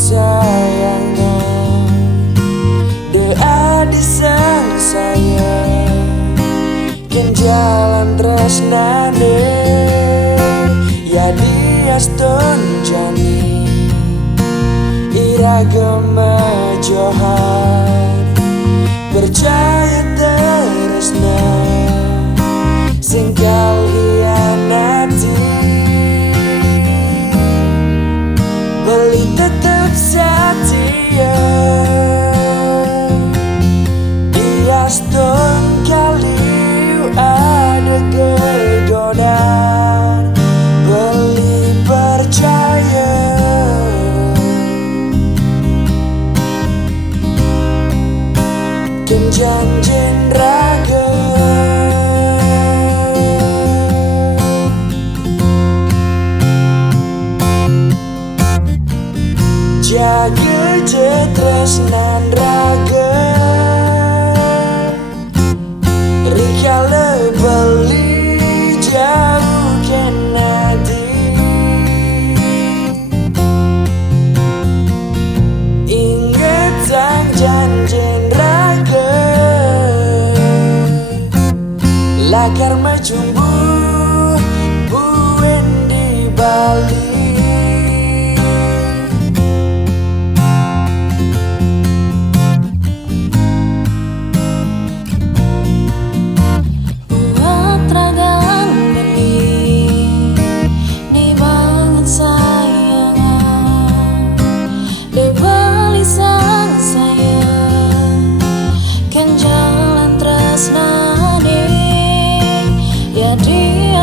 sayangan Deadi sang sayang Ken jalan tresnane Ya dias tonjani Iragama johan Percaya terusna Sing kau hianati Beli tetap setia Dias ton kali ada kegodaan Beli percaya Ken janjin raga Jaga tresnan raga Rikala beli jauh kenadi Ingat sang janjin raga Lakar majumbu buen di Bali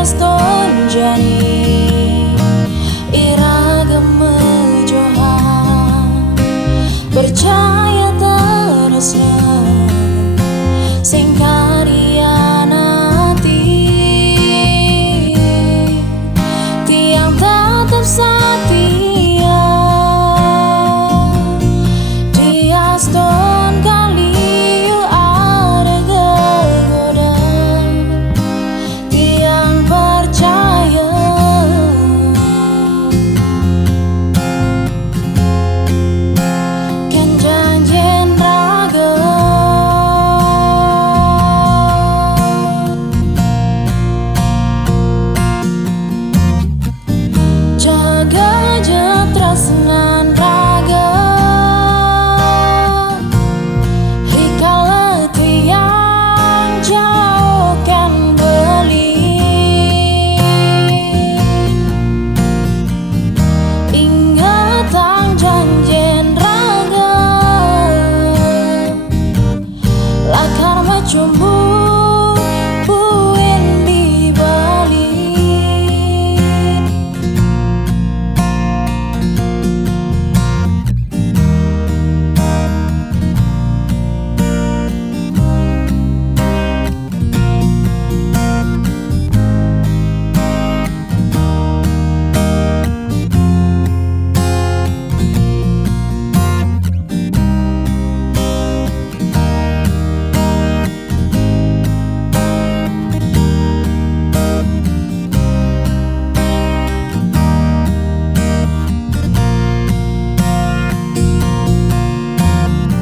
Tonjani iragama johan Percaya terusnya Sing karianati Tiang tetap setia Dias ton kali ada kegoda Tiang percaya Ken janjin raga Jaga tresnan raga Hikala tiang jauh kan beli Ingat ang janjin raga Lakar macumbu buen di Bali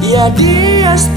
Ya dias